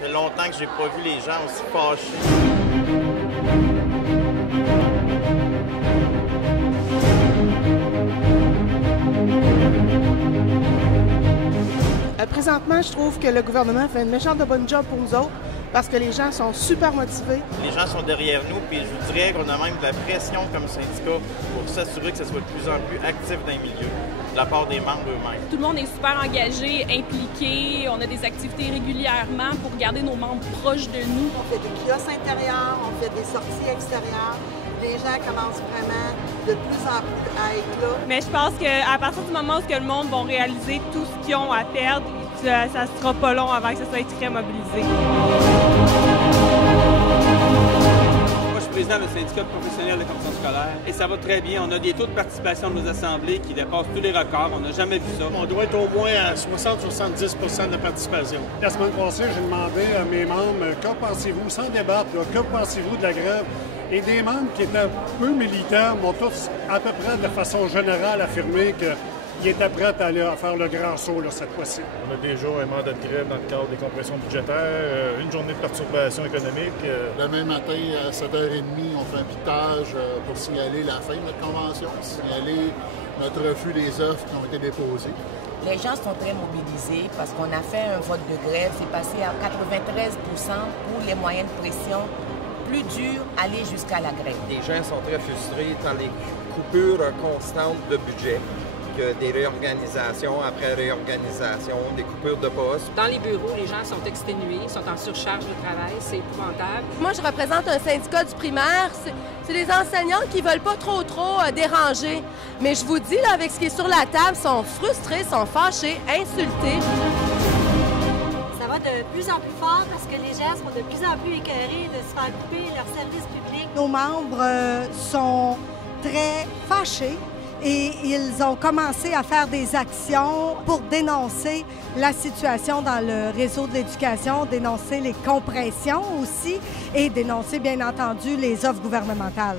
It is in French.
fait longtemps que j'ai pas vu les gens aussi fâchés. Présentement, je trouve que le gouvernement fait une méchante de bonne job pour nous autres parce que les gens sont super motivés. Les gens sont derrière nous, puis je vous dirais qu'on a même de la pression comme syndicat pour s'assurer que ça soit de plus en plus actif dans les milieux, de la part des membres eux-mêmes. Tout le monde est super engagé, impliqué. On a des activités régulièrement pour garder nos membres proches de nous. On fait des kiosques intérieurs, on fait des sorties extérieures. Les gens commencent vraiment de plus en plus à être là. Mais je pense qu'à partir du moment où le monde va réaliser tout ce qu'ils ont à perdre, ça ne sera pas long avant que ça soit très mobilisé. Moi, je suis président du syndicat professionnel de commission scolaire et ça va très bien. On a des taux de participation de nos assemblées qui dépassent tous les records. On n'a jamais vu ça. On doit être au moins à 60-70 de participation. La semaine passée, j'ai demandé à mes membres, que pensez-vous, sans débattre, que pensez-vous de la grève? Et des membres qui étaient un peu militants m'ont tous à peu près de façon générale affirmé qu'ils étaient prêts à aller faire le grand saut là, cette fois-ci. On a déjà un mandat de grève dans le cadre des compressions budgétaires, une journée de perturbation économique. Demain matin, à 7h30, on fait un pitage pour signaler la fin de notre convention, signaler notre refus des offres qui ont été déposées. Les gens sont très mobilisés parce qu'on a fait un vote de grève, c'est passé à 93% pour les moyennes pressions. Plus dur, aller jusqu'à la grève. Les gens sont très frustrés dans les coupures constantes de budget, que des réorganisations après réorganisation, des coupures de postes. Dans les bureaux, les gens sont exténués, sont en surcharge de travail, c'est épouvantable. Moi, je représente un syndicat du primaire. C'est des enseignants qui veulent pas trop déranger. Mais je vous dis, là, avec ce qui est sur la table, sont frustrés, sont fâchés, insultés. Ça va de plus en plus fort parce que les gens sont de plus en plus écœurés de se faire couper leur service public. Nos membres sont très fâchés et ils ont commencé à faire des actions pour dénoncer la situation dans le réseau de l'éducation, dénoncer les compressions aussi et dénoncer bien entendu les offres gouvernementales.